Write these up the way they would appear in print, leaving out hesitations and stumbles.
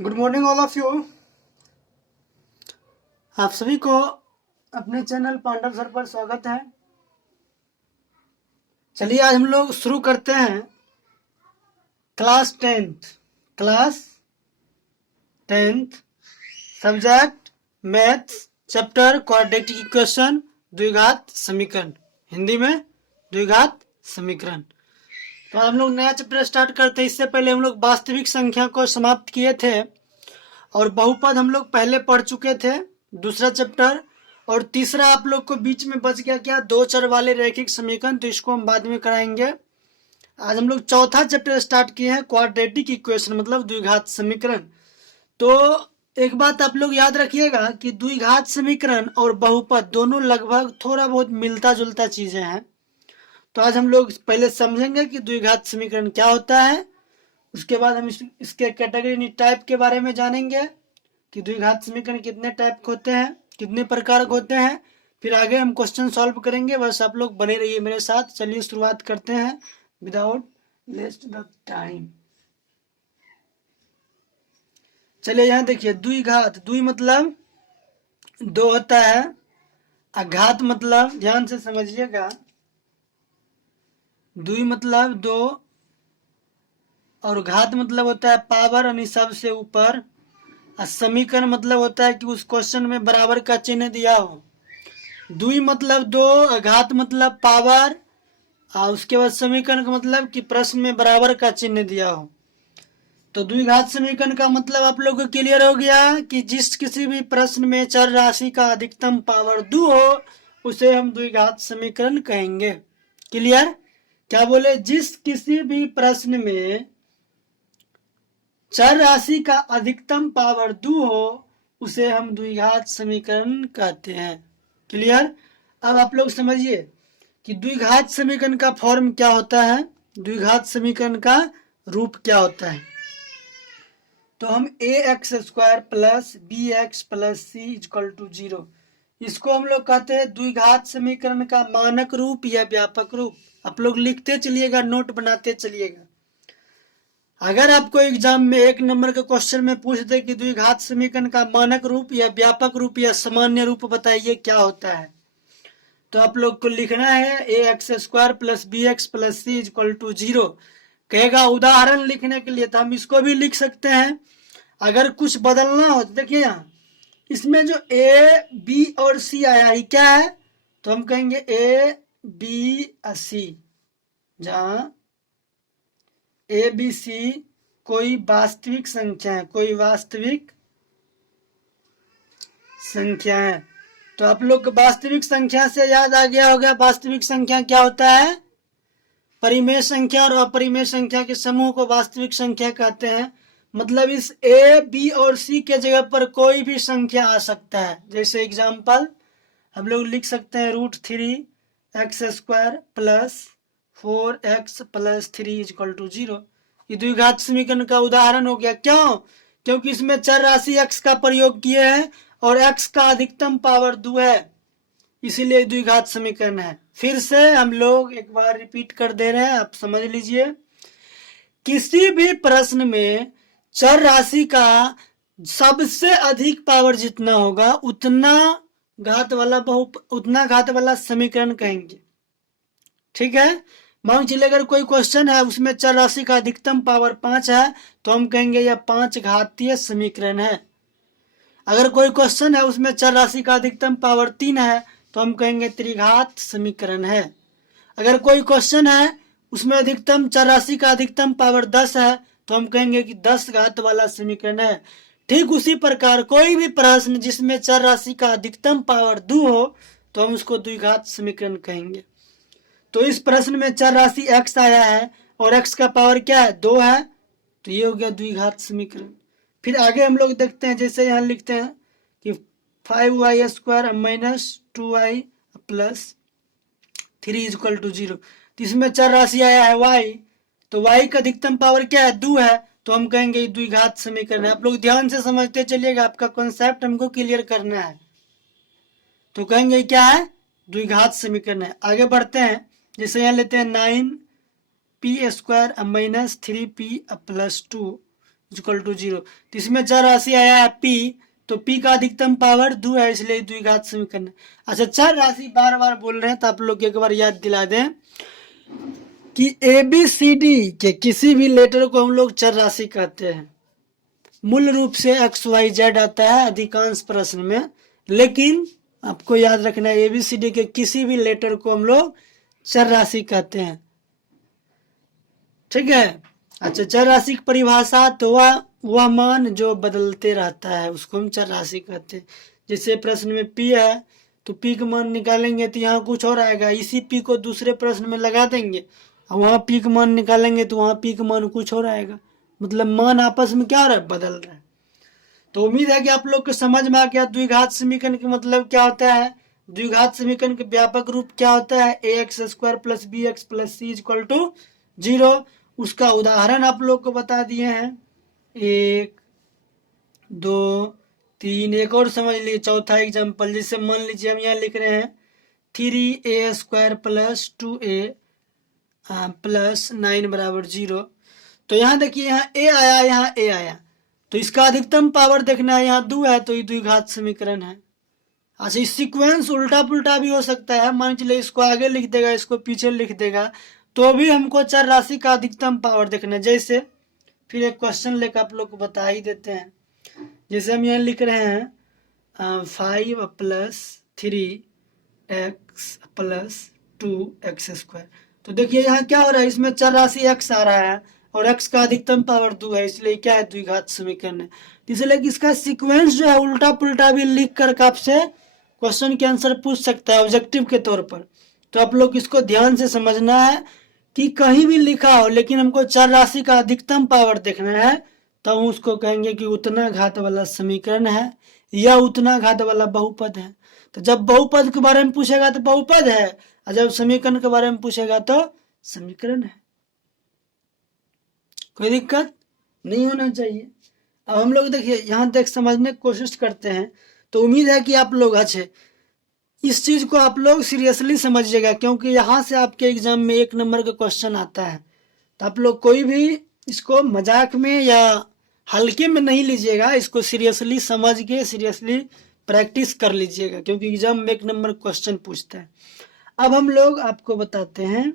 Good morning all of you. आप सभी को अपने चैनल पांडव सर पर स्वागत है। चलिए आज हम लोग शुरू करते हैं class tenth subject maths chapter quadratic equation द्विघात समीकरण, हिंदी में द्विघात समीकरण। तो हम लोग नया चैप्टर स्टार्ट करते हैं। इससे पहले हम लोग वास्तविक संख्या को समाप्त किए थे और बहुपद हम लोग पहले पढ़ चुके थे, दूसरा चैप्टर। और तीसरा आप लोग को बीच में बच गया क्या, दो चर वाले रैखिक समीकरण, तो इसको हम बाद में कराएंगे। आज हम लोग चौथा चैप्टर स्टार्ट किए हैं क्वाड्रेटिक इक्वेशन मतलब द्विघात समीकरण। तो एक बात आप लोग याद रखिएगा कि द्विघात समीकरण और बहुपद दोनों लगभग थोड़ा बहुत मिलता जुलता चीजें हैं। तो आज हम लोग पहले समझेंगे कि द्विघात समीकरण क्या होता है, उसके बाद हम इसके कैटेगरी टाइप के बारे में जानेंगे कि द्विघात समीकरण कितने टाइप के होते हैं, कितने प्रकार के होते हैं। फिर आगे हम क्वेश्चन सॉल्व करेंगे। बस आप लोग बने रहिए मेरे साथ। चलिए शुरुआत करते हैं विदाउट वेस्ट द टाइम। चलिए यहाँ देखिए, द्विघात, द्वि मतलब दो होता है, अघात मतलब, ध्यान से समझिएगा, द्वि मतलब दो और घात मतलब होता है पावर यानी सबसे ऊपर। समीकरण मतलब होता है कि उस क्वेश्चन में बराबर का चिन्ह दिया हो। द्वि मतलब दो, घात मतलब पावर, और उसके बाद समीकरण का मतलब कि प्रश्न में बराबर का चिन्ह दिया हो। तो द्विघात समीकरण का मतलब आप लोगों को क्लियर हो गया कि जिस किसी भी प्रश्न में चर राशि का अधिकतम पावर 2 हो उसे हम द्विघात समीकरण कहेंगे। क्लियर? क्या बोले? जिस किसी भी प्रश्न में चर राशि का अधिकतम पावर 2 हो उसे हम द्विघात समीकरण कहते हैं। क्लियर? अब आप लोग समझिए कि द्विघात समीकरण का फॉर्म क्या होता है, द्विघात समीकरण का रूप क्या होता है। तो हम ax² plus bx plus c equal to 0, इसको हम लोग कहते हैं द्विघात समीकरण का मानक रूप या व्यापक रूप। आप लोग लिखते चलिएगा, नोट बनाते चलिएगा। अगर आपको एग्जाम में 1 नंबर के क्वेश्चन में पूछ दे कि द्विघात समीकरण का मानक रूप या व्यापक रूप या सामान्य रूप बताइए क्या होता है, तो आप लोग को लिखना है ax² plus bx plus c equal to 0। कहेगा उदाहरण लिखने के लिए, तो हम इसको भी लिख सकते हैं। अगर कुछ बदलना हो तो देखिए यहाँ इसमें जो a b और c आया है क्या है, तो हम कहेंगे a b c, जहाँ ए बी सी कोई वास्तविक संख्या है, कोई वास्तविक संख्या है। तो आप लोग को वास्तविक संख्या से याद आ गया होगा, वास्तविक संख्या क्या होता है, परिमेय संख्या और अपरिमेय संख्या के समूह को वास्तविक संख्या कहते हैं। मतलब इस ए बी और सी के जगह पर कोई भी संख्या आ सकता है। जैसे एग्जाम्पल हम लोग लिख सकते हैं √3x² plus 4x plus 3 equal to 0। ये द्विघात समीकरण का उदाहरण हो गया। क्यों? क्योंकि इसमें चर राशि x का प्रयोग किए हैं और x का अधिकतम पावर 2 है, इसीलिए द्विघात समीकरण है। फिर से हम लोग एक बार रिपीट कर दे रहे हैं, आप समझ लीजिए। किसी भी प्रश्न में चर राशि का सबसे अधिक पावर जितना होगा उतना घात वाला समीकरण कहेंगे। ठीक है? मान चलिए अगर कोई क्वेश्चन है उसमें चर राशि का अधिकतम पावर 5 है तो हम कहेंगे यह 5 घातीय समीकरण है। अगर कोई क्वेश्चन है उसमें चर राशि का अधिकतम पावर 3 है तो हम कहेंगे त्रिघात समीकरण है। अगर कोई क्वेश्चन है उसमें अधिकतम चर राशि का अधिकतम पावर 10 है तो हम कहेंगे कि 10 घात वाला समीकरण है। ठीक उसी प्रकार कोई भी प्रश्न जिसमें चर राशि का अधिकतम पावर 2 हो तो हम उसको द्विघात समीकरण कहेंगे। तो इस प्रश्न में चर राशि x आया है और x का पावर क्या है, 2 है, तो ये हो गया द्विघात समीकरण। फिर आगे हम लोग देखते हैं, जैसे यहाँ लिखते हैं कि 5y² minus 2y plus 3 equal to 0। तो इसमें चर राशि आया है y, तो y का अधिकतम पावर क्या है, 2 है, तो हम कहेंगे द्विघात समीकरण है। आप लोग ध्यान से समझते चलिएगा, आपका कॉन्सेप्ट हमको क्लियर करना है। तो कहेंगे क्या है, द्विघात समीकरण है। आगे बढ़ते हैं, जैसे यहाँ लेते हैं 9p² minus 3p plus 2 equal to 0। तो इसमें चर राशि आया है p, तो p का अधिकतम पावर 2 है, इसलिए द्विघात समीकरण है। अच्छा, चर राशि बार बार बोल रहे हैं तो आप लोग एक बार याद दिला दें कि ABCD के किसी भी लेटर को हम लोग चर राशि कहते हैं। मूल रूप से XYZ आता है अधिकांश प्रश्न में, लेकिन आपको याद रखना है ABCD के किसी भी लेटर को हम लोग चर राशि कहते हैं। ठीक है। अच्छा, चर राशि की परिभाषा, तो वह मान जो बदलते रहता है उसको हम चर राशि कहते हैं। जैसे प्रश्न में p है तो p का मान निकालेंगे तो यहाँ कुछ और आएगा, इसी p को दूसरे प्रश्न में लगा देंगे और वहाँ p का मान निकालेंगे तो वहाँ p का मान कुछ और आएगा। मतलब मान आपस में क्या हो रहा है, बदल रहा है। तो उम्मीद है कि आप लोग को समझ में आ गया द्विघात समीकरण का मतलब क्या होता है, द्विघात समीकरण के व्यापक रूप क्या होता है, ax² + bx + c = 0। उसका उदाहरण आप लोग को बता दिए हैं, 1 2 3। एक और समझ लीजिए चौथा एग्जाम्पल, जैसे मान लीजिए हम यहाँ लिख रहे हैं 3a² + 2a + 9 = 0। तो यहाँ देखिए, यहाँ a आया, यहाँ a आया, तो इसका अधिकतम पावर देखना है, यहाँ 2 है तो ये द्विघात समीकरण है। अच्छा, इस सीक्वेंस उल्टा पुल्टा भी हो सकता है, मान चलिए इसको आगे लिख देगा, इसको पीछे लिख देगा, तो भी हमको चर राशि का अधिकतम पावर देखना है। जैसे फिर एक क्वेश्चन लेकर आप लोग को बता ही देते हैं। जैसे हम यहाँ लिख रहे हैं 5 + 3x + 2x²। तो देखिए यहाँ क्या हो रहा है, इसमें चर राशि x आ रहा है और x का अधिकतम पावर 2 है, इसलिए क्या है, द्विघात समीकरण है। इसलिए इसका सीक्वेंस जो है उल्टा पुल्टा भी लिख कर आपसे क्वेश्चन के आंसर पूछ सकता है ऑब्जेक्टिव के तौर पर। तो आप लोग इसको ध्यान से समझना है कि कहीं भी लिखा हो लेकिन हमको चर राशि का अधिकतम पावर देखना है, तो हम उसको कहेंगे कि उतना घात वाला समीकरण है या उतना घात वाला बहुपद है। तो जब बहुपद के बारे में पूछेगा तो बहुपद है, और जब समीकरण के बारे में पूछेगा तो समीकरण है। कोई दिक्कत नहीं होना चाहिए। अब हम लोग देखिए यहाँ तक समझने की कोशिश करते हैं, तो उम्मीद है कि आप लोग अच्छे इस चीज को आप लोग सीरियसली समझिएगा, क्योंकि यहाँ से आपके एग्जाम में 1 नंबर का क्वेश्चन आता है। तो आप लोग कोई भी इसको मजाक में या हल्के में नहीं लीजिएगा, इसको सीरियसली समझ के सीरियसली प्रैक्टिस कर लीजिएगा, क्योंकि एग्जाम में 1 नंबर क्वेश्चन पूछता है। अब हम लोग आपको बताते हैं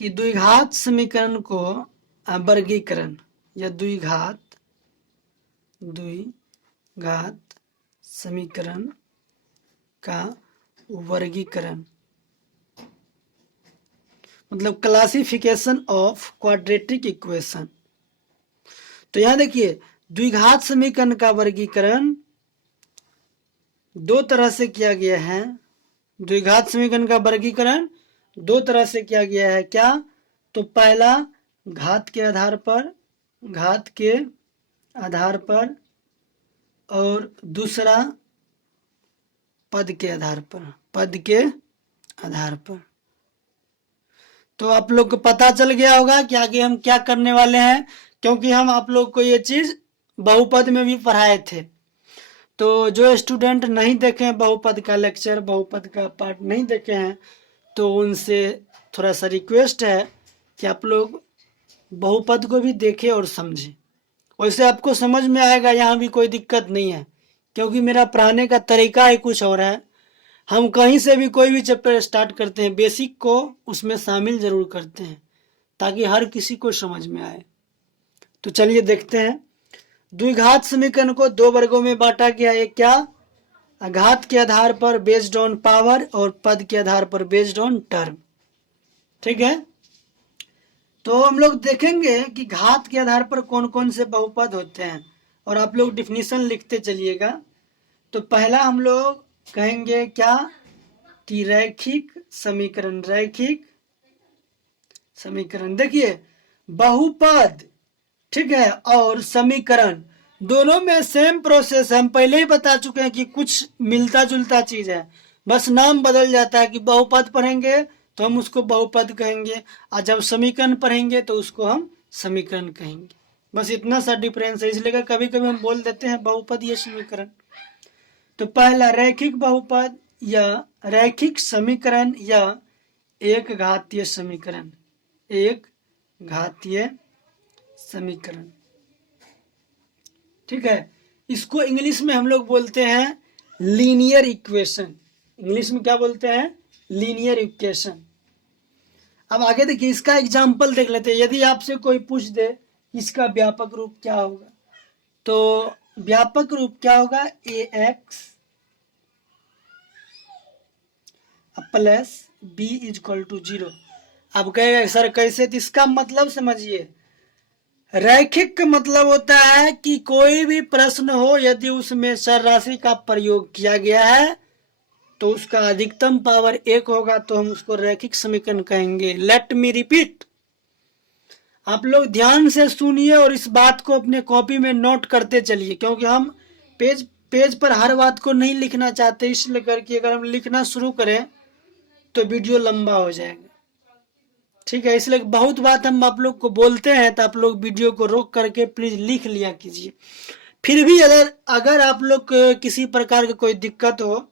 कि द्विघात समीकरण को वर्गीकरण या द्विघात समीकरण का वर्गीकरण, मतलब क्लासिफिकेशन ऑफ क्वाड्रेटिक इक्वेशन। तो यहां देखिए द्विघात समीकरण का वर्गीकरण 2 तरह से किया गया है। द्विघात समीकरण का वर्गीकरण 2 तरह से किया गया है। क्या? तो पहला घात के आधार पर और दूसरा पद के आधार पर। तो आप लोग को पता चल गया होगा कि आगे हम क्या करने वाले हैं, क्योंकि हम आप लोग को ये चीज बहुपद में भी पढ़ाए थे। तो जो स्टूडेंट नहीं देखे हैं बहुपद का लेक्चर, बहुपद का पार्ट नहीं देखे हैं, तो उनसे थोड़ा सा रिक्वेस्ट है कि आप लोग बहुपद को भी देखें और समझें। वैसे आपको समझ में आएगा, यहाँ भी कोई दिक्कत नहीं है, क्योंकि मेरा पढ़ाने का तरीका ही कुछ और है। हम कहीं से भी कोई भी चैप्टर स्टार्ट करते हैं, बेसिक को उसमें शामिल जरूर करते हैं ताकि हर किसी को समझ में आए। तो चलिए देखते हैं। द्विघात समीकरण को 2 वर्गों में बांटा गया है। क्या? घात के आधार पर बेस्ड ऑन पावर और पद के आधार पर बेस्ड ऑन टर्म। ठीक है, तो हम लोग देखेंगे कि घात के आधार पर कौन कौन से बहुपद होते हैं, और आप लोग डिफिनीशन लिखते चलिएगा। तो पहला हम लोग कहेंगे क्या कि रैखिक समीकरण। देखिए बहुपद, ठीक है, और समीकरण दोनों में सेम प्रोसेस है। हम पहले ही बता चुके हैं कि कुछ मिलता जुलता चीज है, बस नाम बदल जाता है कि बहुपद पढ़ेंगे तो हम उसको बहुपद कहेंगे, और जब समीकरण पढ़ेंगे तो उसको हम समीकरण कहेंगे। बस इतना सा डिफरेंस है, इसलिए कभी कभी हम बोल देते हैं बहुपद या समीकरण। तो पहला रैखिक बहुपद या रैखिक समीकरण या एक घातीय समीकरण। समीकरण। ठीक है, इसको इंग्लिश में हम लोग बोलते हैं लीनियर इक्वेशन। इंग्लिश में क्या बोलते हैं? Linear equation. अब आगे देखिए, इसका एग्जाम्पल देख लेते हैं। यदि आपसे कोई पूछ दे इसका व्यापक रूप क्या होगा, तो व्यापक रूप क्या होगा? ax plus b equal to 0। अब कहेगा सर कैसे? तो इसका मतलब समझिए, रैखिक का मतलब होता है कि कोई भी प्रश्न हो यदि उसमें चर राशि का प्रयोग किया गया है तो उसका अधिकतम पावर 1 होगा, तो हम उसको रैखिक समीकरण कहेंगे। लेट मी रिपीट, आप लोग ध्यान से सुनिए और इस बात को अपने कॉपी में नोट करते चलिए, क्योंकि हम पेज पर हर बात को नहीं लिखना चाहते, इसलिए करके अगर हम लिखना शुरू करें तो वीडियो लंबा हो जाएगा। ठीक है, इसलिए बहुत बात हम आप लोग को बोलते हैं, तो आप लोग वीडियो को रोक करके प्लीज लिख लिया कीजिए। फिर भी अगर आप लोग किसी प्रकार की कोई दिक्कत हो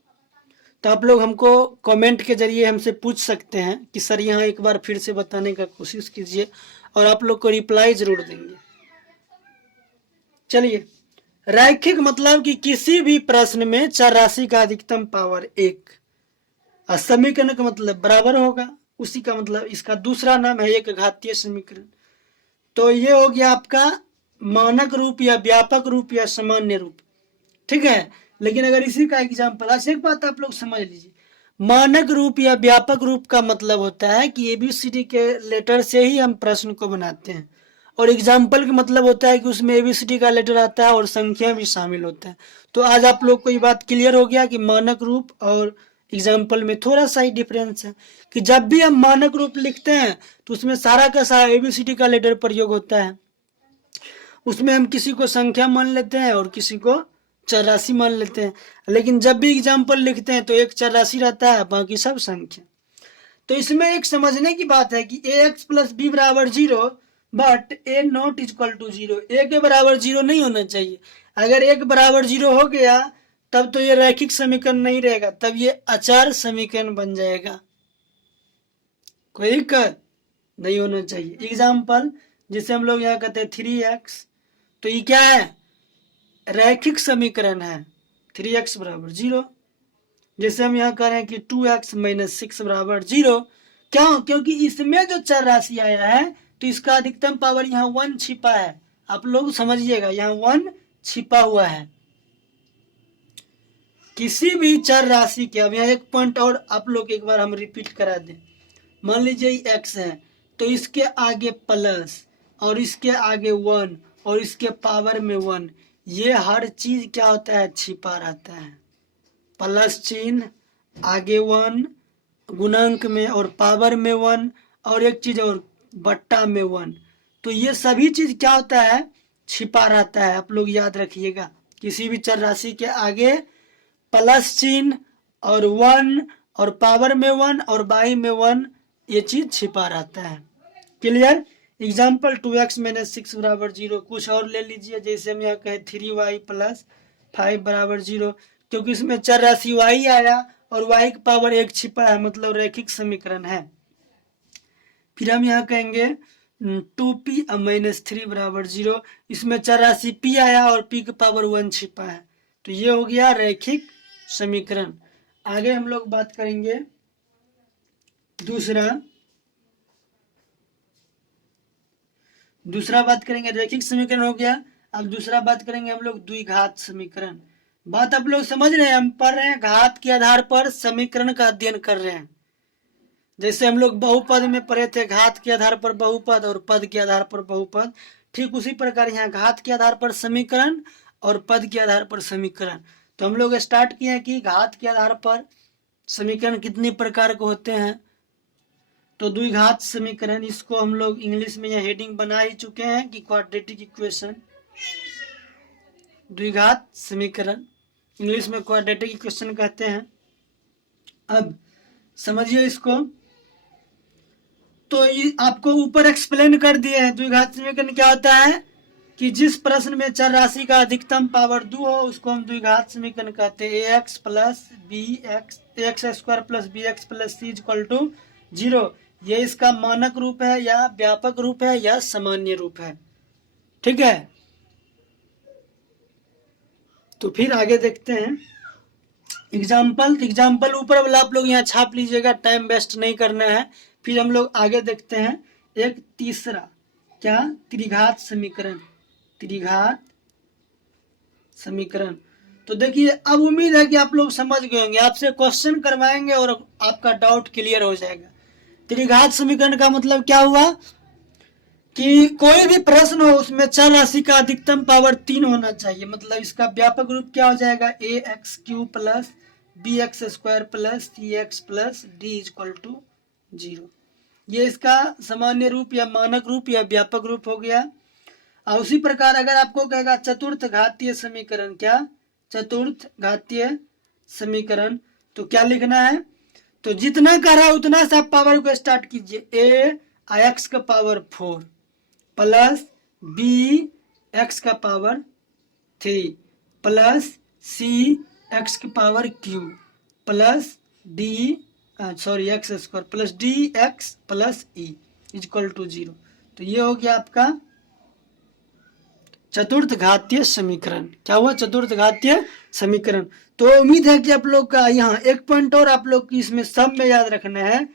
तो आप लोग हमको कमेंट के जरिए हमसे पूछ सकते हैं कि सर यहाँ एक बार फिर से बताने का कोशिश कीजिए, और आप लोग को रिप्लाई जरूर देंगे। चलिए, रैखिक मतलब कि किसी भी प्रश्न में चर राशि का अधिकतम पावर 1, और समीकरण का मतलब बराबर होगा, उसी का मतलब इसका दूसरा नाम है एक घातीय समीकरण। तो ये हो गया आपका मानक रूप या व्यापक रूप या सामान्य रूप। ठीक है, लेकिन अगर इसी का एग्जाम्पल, अच्छा एक बात आप लोग समझ लीजिए, मानक रूप या व्यापक रूप का मतलब होता है कि एबीसीडी के लेटर से ही हम प्रश्न को बनाते हैं, और एग्जाम्पल का मतलब होता है कि उसमें एबीसीडी का लेटर आता है और संख्या भी शामिल होता है। तो आज आप लोग को ये बात क्लियर हो गया कि मानक रूप और एग्जाम्पल में थोड़ा सा ही डिफरेंस है, कि जब भी हम मानक रूप लिखते हैं तो उसमें सारा का सारा एबीसीडी का लेटर प्रयोग होता है। उसमें हम किसी को संख्या मान लेते हैं और किसी को चर राशि मान लेते हैं, लेकिन जब भी एग्जाम्पल लिखते हैं तो एक चर राशि रहता है, बाकी सब संख्या। तो इसमें एक समझने की बात है कि ax प्लस बी बराबर 0, but a not equal to 0। a के बराबर 0 नहीं होना चाहिए। अगर a के बराबर 0 हो गया तब तो ये रैखिक समीकरण नहीं रहेगा, तब ये अचर समीकरण बन जाएगा। कोई दिक्कत नहीं होना चाहिए। एग्जाम्पल जिसे हम लोग यहाँ कहते हैं 3x, तो ये क्या है? रैखिक समीकरण है, 3x बराबर 0। जैसे हम यहाँ कह रहे हैं कि 2x माइनस 6 बराबर 0। क्यों? क्योंकि इसमें जो चर राशि आया है तो इसका अधिकतम पावर यहाँ 1 छिपा है। आप लोग समझिएगा, यहाँ 1 छिपा हुआ है किसी भी चर राशि के। अब यहाँ एक पॉइंट और आप लोग एक बार हम रिपीट करा दें। मान लीजिए x है, तो इसके आगे प्लस और इसके आगे 1 और इसके पावर में 1, ये हर चीज क्या होता है? छिपा रहता है। प्लस चिन्ह, आगे 1 गुणांक में और पावर में 1, और एक चीज और बट्टा में 1, तो ये सभी चीज क्या होता है? छिपा रहता है। आप लोग याद रखिएगा, किसी भी चर राशि के आगे प्लस चिन्ह और 1 और पावर में 1 और बाई में 1, ये चीज छिपा रहता है। क्लियर? एग्जाम्पल 2x माइनस 6 बराबर 0। कुछ और ले लीजिए, जैसे हम यहाँ कहें 3y प्लस 5 बराबर 0, क्योंकि इसमें चर राशि y आया और y की पावर 1 छिपा है, मतलब रैखिक समीकरण है। फिर हम यहाँ कहेंगे 2p माइनस 3 बराबर 0, इसमें चर राशि p आया और p की पावर 1 छिपा है, तो ये हो गया रैखिक समीकरण। आगे हम लोग बात करेंगे दूसरा बात करेंगे, रैखिक समीकरण हो गया। अब दूसरा बात करेंगे हम लोग द्विघात समीकरण। बात आप लोग समझ रहे हैं? हम पढ़ रहे हैं घात के आधार पर समीकरण का अध्ययन कर रहे हैं। जैसे हम लोग बहुपद में पढ़े थे, घात के आधार पर बहुपद और पद के आधार पर बहुपद, ठीक उसी प्रकार यहाँ घात के आधार पर समीकरण और पद के आधार पर समीकरण। तो हम लोग स्टार्ट किए हैं कि घात के आधार पर समीकरण कितने प्रकार के होते हैं। तो द्विघात समीकरण, इसको हम लोग इंग्लिश में यह हेडिंग बना ही चुके हैं कि क्वाड्रेटिक इक्वेशन। द्विघात समीकरण इंग्लिश में क्वाड्रेटिक इक्वेशन कहते हैं। अब समझिए इसको, तो ये आपको ऊपर एक्सप्लेन कर दिए हैं। द्विघात समीकरण क्या होता है कि जिस प्रश्न में चर राशि का अधिकतम पावर 2 हो उसको हम द्विघात समीकरण कहते हैं। ax plus B X X square plus B X plus C equal to 0। ये इसका मानक रूप है या व्यापक रूप है या सामान्य रूप है। ठीक है, तो फिर आगे देखते हैं एग्जाम्पल ऊपर वाला आप लोग यहाँ छाप लीजिएगा, टाइम वेस्ट नहीं करना है। फिर हम लोग आगे देखते हैं एक तीसरा, क्या, त्रिघात समीकरण। त्रिघात समीकरण, तो देखिए अब उम्मीद है कि आप लोग समझ गए होंगे, आपसे क्वेश्चन करवाएंगे और आपका डाउट क्लियर हो जाएगा। त्रिघात समीकरण का मतलब क्या हुआ कि कोई भी प्रश्न हो उसमें चर राशि का अधिकतम पावर 3 होना चाहिए। मतलब इसका व्यापक रूप क्या हो जाएगा, ax³ plus bx² plus cx plus d equal to 0। ये इसका सामान्य रूप या मानक रूप या व्यापक रूप हो गया। और उसी प्रकार अगर आपको कहेगा चतुर्थ घातीय समीकरण, क्या, चतुर्थ घातीय समीकरण, तो क्या लिखना है, तो जितना कह रहा है उतना से आप पावर को स्टार्ट कीजिए। ax का पावर 4 प्लस bx का पावर 3 प्लस cx की power q plus x² plus dx plus e equal to 0। तो ये हो गया आपका चतुर्थ घातीय समीकरण। क्या हुआ, चतुर्थ घातीय समीकरण। तो उम्मीद है कि आप लोग का यहाँ एक पॉइंट और आप लोग की इसमें सब में याद रखना है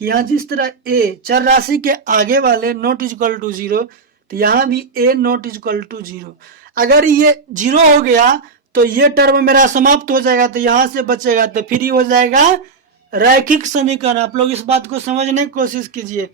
कि यहाँ जिस तरह a चर राशि के आगे वाले नॉट इक्वल टू 0, तो यहाँ भी a नॉट इक्वल टू 0। अगर ये 0 हो गया तो ये टर्म मेरा समाप्त हो जाएगा, तो यहाँ से बचेगा तो फिर ही हो जाएगा रैखिक समीकरण। आप लोग इस बात को समझने की कोशिश कीजिए,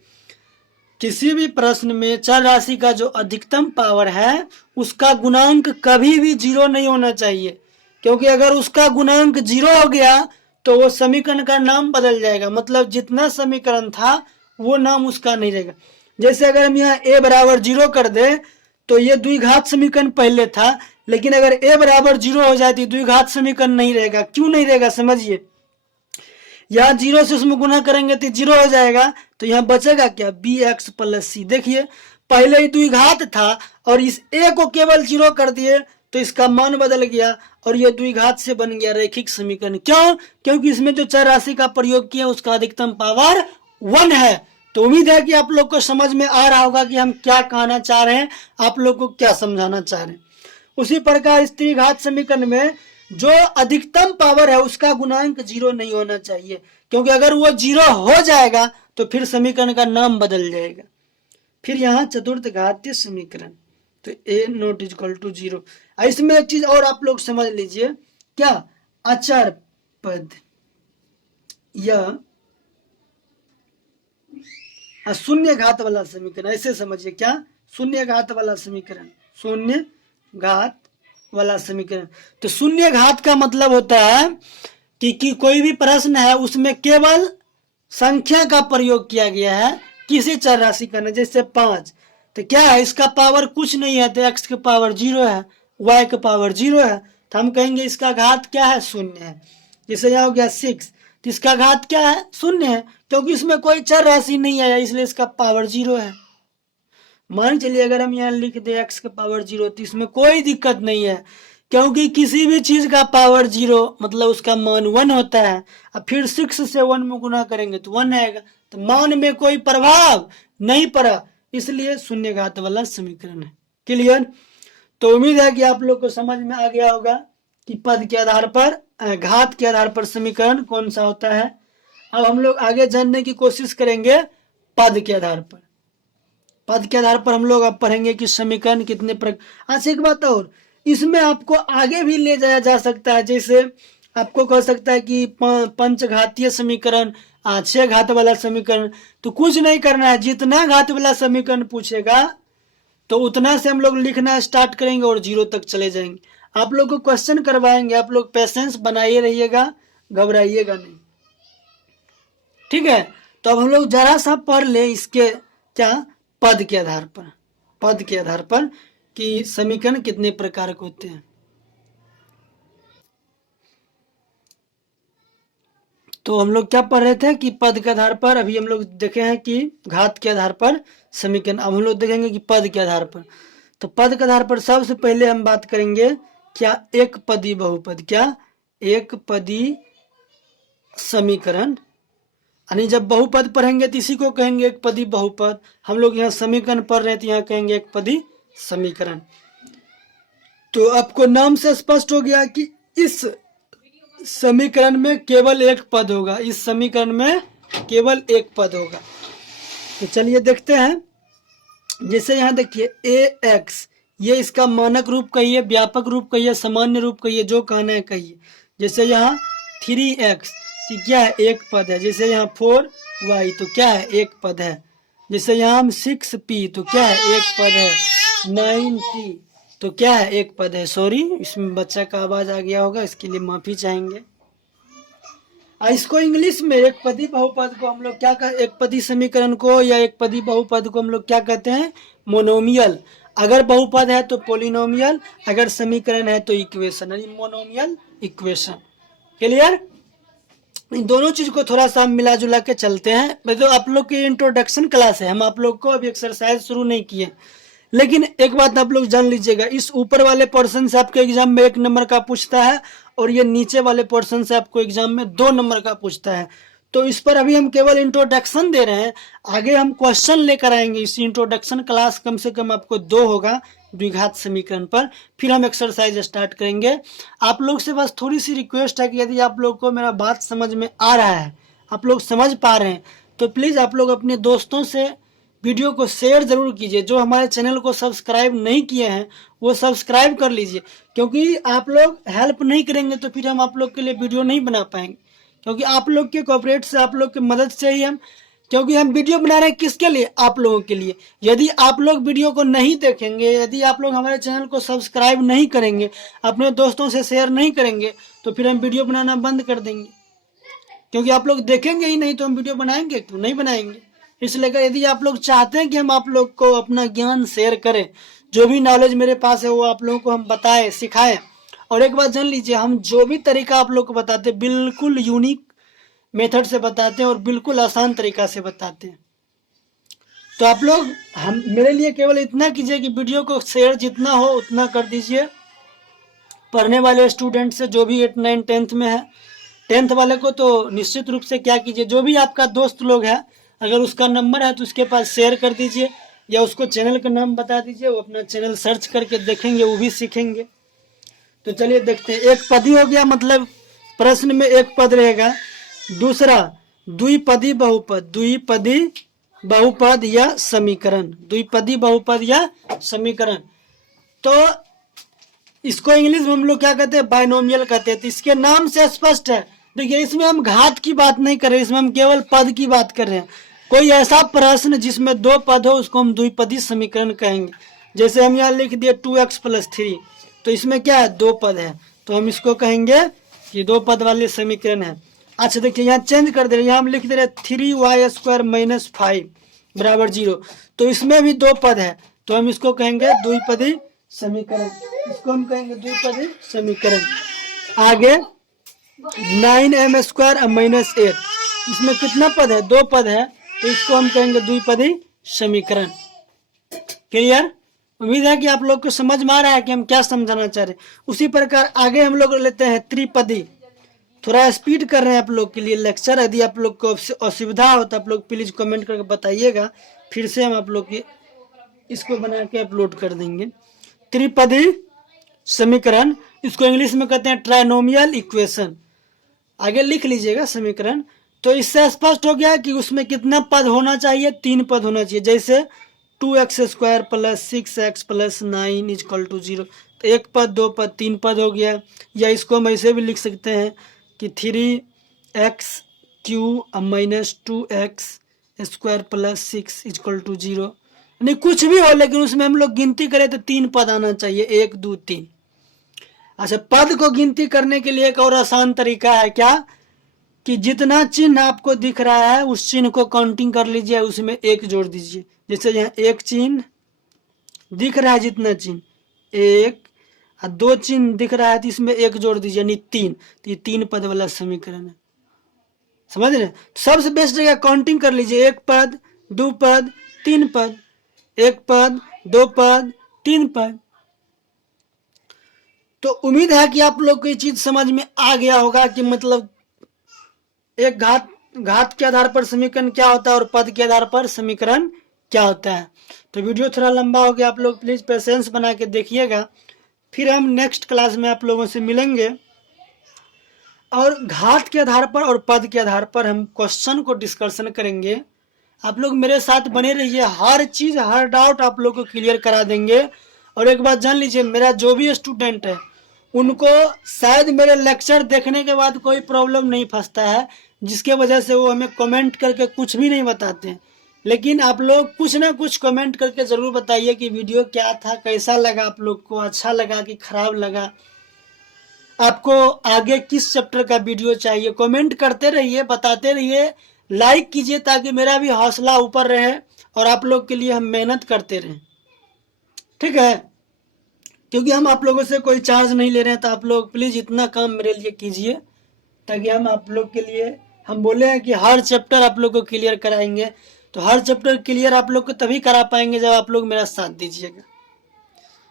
किसी भी प्रश्न में चर राशि का जो अधिकतम पावर है उसका गुणांक कभी भी 0 नहीं होना चाहिए, क्योंकि अगर उसका गुणांक 0 हो गया तो वो समीकरण का नाम बदल जाएगा। मतलब जितना समीकरण था वो नाम उसका नहीं रहेगा। जैसे अगर हम यहाँ a बराबर 0 कर दे तो ये द्विघात समीकरण पहले था, लेकिन अगर a बराबर 0 हो जाए तो द्विघात समीकरण नहीं रहेगा। क्यों नहीं रहेगा, समझिए, यहाँ 0 से उसमें गुना करेंगे तो 0 हो जाएगा, तो यहाँ बचेगा क्या, bx प्लस c। देखिए पहले ही द्विघात था और इस a को केवल 0 कर दिए तो इसका मान बदल गया और यह द्विघात से बन गया रैखिक समीकरण। क्यों, क्योंकि इसमें जो चर राशि का प्रयोग किया उसका अधिकतम पावर 1 है। तो उम्मीद है कि आप लोग को समझ में आ रहा होगा कि हम क्या कहना चाह रहे हैं, आप लोग को क्या समझाना चाह रहे हैं। उसी प्रकार इस त्रिघात समीकरण में जो अधिकतम पावर है उसका गुणांक 0 नहीं होना चाहिए, क्योंकि अगर वो 0 हो जाएगा तो फिर समीकरण का नाम बदल जाएगा। फिर यहाँ चतुर्थ घातीय समीकरण, तो a नॉट इक्वल टू 0। इसमें एक चीज और आप लोग समझ लीजिए, क्या, अचर पद या शून्य घात वाला समीकरण, ऐसे समझिए, क्या, शून्य घात वाला समीकरण, शून्य घात वाला समीकरण। तो शून्य घात का मतलब होता है कि कोई भी प्रश्न है उसमें केवल संख्या का प्रयोग किया गया है किसी चर राशि का। जैसे 5, तो क्या है, इसका पावर कुछ नहीं है, तो x के पावर 0 है, y के पावर 0 है, तो हम कहेंगे इसका घात क्या है, 0 है। जैसे यहाँ हो गया 6, तो इसका घात क्या है, 0 है, क्योंकि इसमें कोई चर राशि नहीं आया इसलिए इसका पावर 0 है। मान चलिए अगर हम यहाँ लिख दे x के पावर 0, तो इसमें कोई दिक्कत नहीं है, क्योंकि किसी भी चीज का पावर 0 मतलब उसका मान 1 होता है। अब फिर 6 से 1 में गुना करेंगे तो 1 आएगा, तो मान में कोई प्रभाव नहीं पड़ा, इसलिए शून्य घात वाला समीकरण है। क्लियर। तो उम्मीद है कि आप लोग को समझ में आ गया होगा कि पद के आधार पर, घात के आधार पर समीकरण कौन सा होता है। अब हम लोग आगे जानने की कोशिश करेंगे पद के आधार पर। पद के आधार पर हम लोग अब पढ़ेंगे कि समीकरण कितने प्रकार। अच्छा एक बात और, इसमें आपको आगे भी ले जाया जा सकता है। जैसे आपको कह सकता है कि पंचघातीय समीकरण, 6 घात वाला समीकरण। तो कुछ नहीं करना है, जितना घात वाला समीकरण पूछेगा तो उतना से हम लोग लिखना स्टार्ट करेंगे और 0 तक चले जाएंगे। आप लोग को क्वेश्चन करवाएंगे, आप लोग पेशेंस बनाइए रहिएगा, घबराइएगा नहीं, ठीक है। तो अब हम लोग जरा सा पढ़ ले इसके, क्या, पद के आधार पर, पद के आधार पर कि समीकरण कितने प्रकार के होते हैं। तो हम लोग क्या पढ़ रहे थे कि पद के आधार पर, अभी हम लोग देखे हैं कि घात के आधार पर समीकरण। अब हम लोग देखेंगे कि पद के आधार पर। तो पद के आधार पर सबसे पहले हम बात करेंगे क्या, एक पदी बहुपद। क्या, एक पदी समीकरण, यानी जब बहुपद पढ़ेंगे तो इसी को कहेंगे एक पदी बहुपद। हम लोग यहाँ समीकरण पढ़ रहे थे, यहाँ कहेंगे एक पदी समीकरण। तो आपको नाम से स्पष्ट हो गया कि इस समीकरण में केवल एक पद होगा, इस समीकरण में केवल एक पद होगा। तो चलिए देखते हैं। जैसे यहाँ देखिए ax, ये इसका मानक रूप कहिए, व्यापक रूप कहिए, सामान्य रूप कहिए, जो कहना है कहिए। जैसे यहाँ 3x तो क्या है, एक पद है। जैसे यहाँ 4y तो क्या है, एक पद है। जैसे यहाँ 6p तो क्या है, एक पद है। 9t तो क्या है, एक पद है। सॉरी, इसमें बच्चा का आवाज आ गया होगा, इसके लिए माफी चाहेंगे। इसको इंग्लिश में एक पदी बहुपद को हम लोग क्या कहते हैं, एक पदी समीकरण को या एक पदी बहुपद को हम लोग क्या कहते हैं, मोनोमियल। अगर बहुपद है तो पोलिनोमियल, अगर समीकरण है तो इक्वेशन, यानी मोनोमियल इक्वेशन। क्लियर? इन दोनों चीज को थोड़ा सा हम मिला जुला के चलते हैं। तो आप लोग की इंट्रोडक्शन क्लास है, हम आप लोग को अभी एक्सरसाइज शुरू नहीं किए। लेकिन एक बात आप लोग जान लीजिएगा, इस ऊपर वाले पोर्शन से आपके एग्जाम में 1 नंबर का पूछता है और ये नीचे वाले पोर्शन से आपको एग्जाम में 2 नंबर का पूछता है। तो इस पर अभी हम केवल इंट्रोडक्शन दे रहे हैं, आगे हम क्वेश्चन लेकर आएंगे। इस इंट्रोडक्शन क्लास कम से कम आपको 2 होगा द्विघात समीकरण पर, फिर हम एक्सरसाइज स्टार्ट करेंगे। आप लोग से बस थोड़ी सी रिक्वेस्ट है कि यदि आप लोग को मेरा बात समझ में आ रहा है, आप लोग समझ पा रहे हैं, तो प्लीज़ आप लोग अपने दोस्तों से वीडियो को शेयर जरूर कीजिए। जो हमारे चैनल को सब्सक्राइब नहीं किए हैं वो सब्सक्राइब कर लीजिए, क्योंकि आप लोग हेल्प नहीं करेंगे तो फिर हम आप लोग के लिए वीडियो नहीं बना पाएंगे। क्योंकि आप लोग के कोऑपरेट से, आप लोग की मदद से ही हम, क्योंकि हम वीडियो बना रहे हैं किसके लिए, आप लोगों के लिए। यदि आप लोग वीडियो को नहीं देखेंगे, यदि आप लोग हमारे चैनल को सब्सक्राइब नहीं करेंगे, अपने दोस्तों से शेयर नहीं करेंगे, तो फिर हम वीडियो बनाना बंद कर देंगे। क्योंकि आप लोग देखेंगे ही नहीं तो हम वीडियो बनाएंगे क्यों, नहीं बनाएंगे। इसलिए यदि आप लोग चाहते हैं कि हम आप लोग को अपना ज्ञान शेयर करें, जो भी नॉलेज मेरे पास है वो आप लोगों को हम बताएं, सिखाएं। और एक बात जान लीजिए, हम जो भी तरीका आप लोग को बताते हैं बिल्कुल यूनिक मेथड से बताते हैं और बिल्कुल आसान तरीका से बताते हैं। तो आप लोग हम मेरे लिए केवल इतना कीजिए कि वीडियो को शेयर जितना हो उतना कर दीजिए। पढ़ने वाले स्टूडेंट से, जो भी 8, 9, 10th में है, 10th वाले को तो निश्चित रूप से क्या कीजिए, जो भी आपका दोस्त लोग है अगर उसका नंबर है तो उसके पास शेयर कर दीजिए, या उसको चैनल का नाम बता दीजिए, वो अपना चैनल सर्च करके देखेंगे, वो भी सीखेंगे। तो चलिए देखते हैं। एक पदी हो गया, मतलब प्रश्न में एक पद रहेगा। दूसरा द्विपदी बहुपद, द्विपदी बहुपद या समीकरण, द्विपदी बहुपद या समीकरण। तो इसको इंग्लिश में हम लोग क्या कहते हैं, बाइनोमियल कहते हैं। तो इसके नाम से स्पष्ट है। देखिए, इसमें हम घात की बात नहीं कर रहे, इसमें हम केवल पद की बात कर रहे हैं। कोई ऐसा प्रश्न जिसमें 2 पद हो उसको हम द्विपदी समीकरण कहेंगे। जैसे हम यहाँ लिख दिए 2x + 3, तो इसमें क्या है, 2 पद है, तो हम इसको कहेंगे कि 2 पद वाले समीकरण है। अच्छा देखिए, यहाँ चेंज कर दे रहे, यहाँ हम लिख दे रहे 3y² - 5 = 0, तो इसमें भी 2 पद है, तो हम इसको कहेंगे द्विपदी समीकरण। इसको हम कहेंगे द्विपदी समीकरण। आगे 9m² - 8, इसमें कितना पद है, 2 पद है, तो इसको हम कहेंगे द्विपदी समीकरण। क्लियर? उम्मीद है कि आप लोग को समझ में आ रहा है कि हम क्या समझाना चाह रहे हैं। उसी प्रकार आगे हम लोग लेते हैं त्रिपदी। थोड़ा स्पीड कर रहे हैं आप लोग के लिए लेक्चर। यदि आप लोग को असुविधा हो तो आप लोग प्लीज कमेंट करके बताइएगा, फिर से हम आप लोग की इसको बना के अपलोड कर देंगे। त्रिपदी समीकरण, इसको इंग्लिश में कहते हैं ट्राइनोमियल इक्वेशन। आगे लिख लीजिएगा समीकरण। तो इससे स्पष्ट हो गया कि उसमें कितना पद होना चाहिए, 3 पद होना चाहिए। जैसे 2x² + 6x + 9 = 0, तो 1 पद, 2 पद, 3 पद हो गया। या इसको हम ऐसे भी लिख सकते हैं कि 3x³ - 2x² + 6 = 0। नहीं, कुछ भी हो, लेकिन उसमें हम लोग गिनती करें तो 3 पद आना चाहिए, 1, 2, 3। अच्छा, पद को गिनती करने के लिए एक और आसान तरीका है, क्या कि जितना चिन्ह आपको दिख रहा है उस चिन्ह को काउंटिंग कर लीजिए, उसमें 1 जोड़ दीजिए। जैसे यहाँ 1 चिन्ह दिख रहा है, जितना चिन्ह 1 और 2 चिन्ह दिख रहा है तो इसमें 1 जोड़ दीजिए, यानी 3। तो ये 3 पद वाला समीकरण है। समझ रहे? सबसे बेस्ट जगह काउंटिंग कर लीजिए, 1 पद, 2 पद, 3 पद, 1 पद, 2 पद, 3 पद। तो उम्मीद है कि आप लोग को ये चीज समझ में आ गया होगा कि मतलब एक घात के आधार पर समीकरण क्या होता है और पद के आधार पर समीकरण क्या होता है। तो वीडियो थोड़ा लंबा हो गया, आप लोग प्लीज़ पेशेंस बना के देखिएगा। फिर हम नेक्स्ट क्लास में आप लोगों से मिलेंगे और घात के आधार पर और पद के आधार पर हम क्वेश्चन को डिस्कशन करेंगे। आप लोग मेरे साथ बने रहिए, हर चीज़ हर डाउट आप लोग को क्लियर करा देंगे। और एक बात जान लीजिए, मेरा जो भी स्टूडेंट है उनको शायद मेरे लेक्चर देखने के बाद कोई प्रॉब्लम नहीं फंसता है, जिसके वजह से वो हमें कमेंट करके कुछ भी नहीं बताते हैं। लेकिन आप लोग कुछ ना कुछ कमेंट करके ज़रूर बताइए कि वीडियो क्या था, कैसा लगा आप लोग को, अच्छा लगा कि खराब लगा, आपको आगे किस चैप्टर का वीडियो चाहिए। कमेंट करते रहिए, बताते रहिए, लाइक कीजिए ताकि मेरा भी हौसला ऊपर रहे और आप लोग के लिए हम मेहनत करते रहें, ठीक है। क्योंकि हम आप लोगों से कोई चार्ज नहीं ले रहे हैं, तो आप लोग प्लीज़ इतना काम मेरे लिए कीजिए ताकि हम आप लोग के लिए, हम बोले हैं कि हर चैप्टर आप लोग को क्लियर कराएंगे। तो हर चैप्टर क्लियर आप लोग को तभी करा पाएंगे जब आप लोग मेरा साथ दीजिएगा।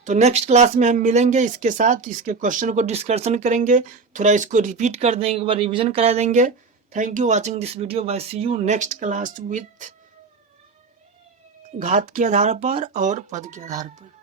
तो नेक्स्ट क्लास में हम मिलेंगे, इसके साथ इसके क्वेश्चन को डिस्कशन करेंगे, थोड़ा इसको रिपीट कर देंगे, एक बार रिविजन करा देंगे। Thank you watching this video. Bye, see you next class with घात के आधार पर और पद के आधार पर।